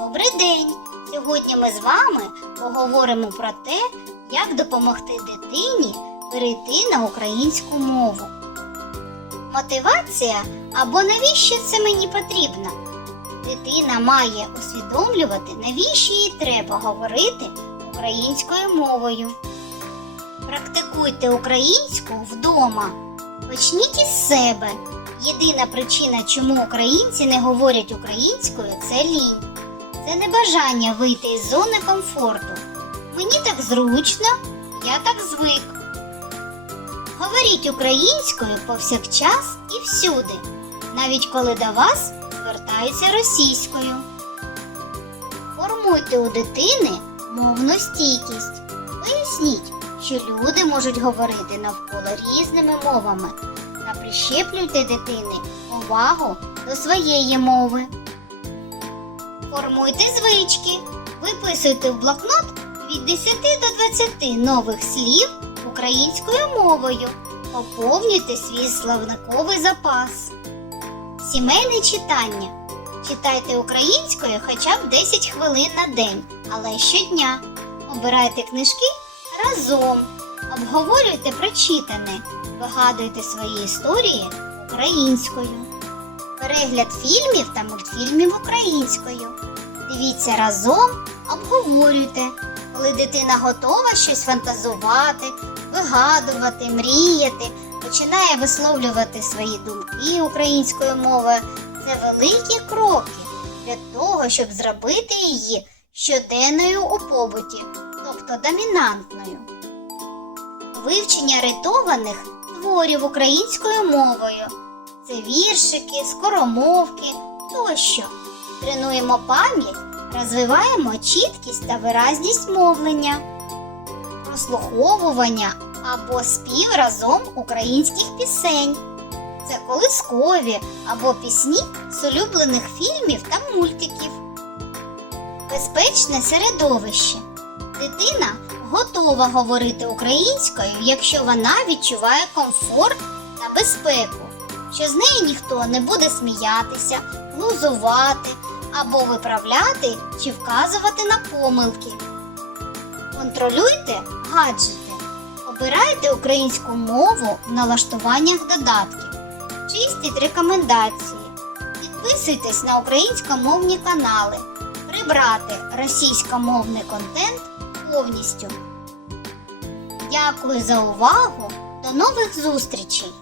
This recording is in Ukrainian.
Добрий день! Сьогодні ми з вами поговоримо про те, як допомогти дитині перейти на українську мову. Мотивація або навіщо це мені потрібно? Дитина має усвідомлювати, навіщо їй треба говорити українською мовою. Практикуйте українську вдома. Почніть із себе. Єдина причина, чому українці не говорять українською, це лінь. Це небажання вийти із зони комфорту. Мені так зручно, я так звик. Говоріть українською повсякчас і всюди, навіть коли до вас звертаються російською. Формуйте у дитини мовну стійкість. Поясніть, що люди можуть говорити навколо різними мовами та прищеплюйте дитини увагу до своєї мови. Формуйте звички. Виписуйте в блокнот від 10 до 20 нових слів українською мовою. Поповнюйте свій словниковий запас. Сімейне читання. Читайте українською хоча б 10 хвилин на день, але щодня. Обирайте книжки разом. Обговорюйте прочитане. Вигадуйте свої історії українською. Перегляд фільмів та мультфільмів українською. Дивіться разом, обговорюйте. Коли дитина готова щось фантазувати, вигадувати, мріяти, починає висловлювати свої думки українською мовою, це великі кроки для того, щоб зробити її щоденною у побуті, тобто домінантною. Вивчення ритованих творів українською мовою. Це віршики, скоромовки тощо. Тренуємо пам'ять, розвиваємо чіткість та виразність мовлення, прослуховування або спів разом українських пісень. Це колискові або пісні з улюблених фільмів та мультиків. Безпечне середовище. Дитина готова говорити українською, якщо вона відчуває комфорт та безпеку, що з нею ніхто не буде сміятися, глузувати або виправляти чи вказувати на помилки. Контролюйте гаджети. Обирайте українську мову в налаштуваннях додатків. Чистіть рекомендації. Підписуйтесь на українськомовні канали. Прибрати російськомовний контент повністю. Дякую за увагу. До нових зустрічей!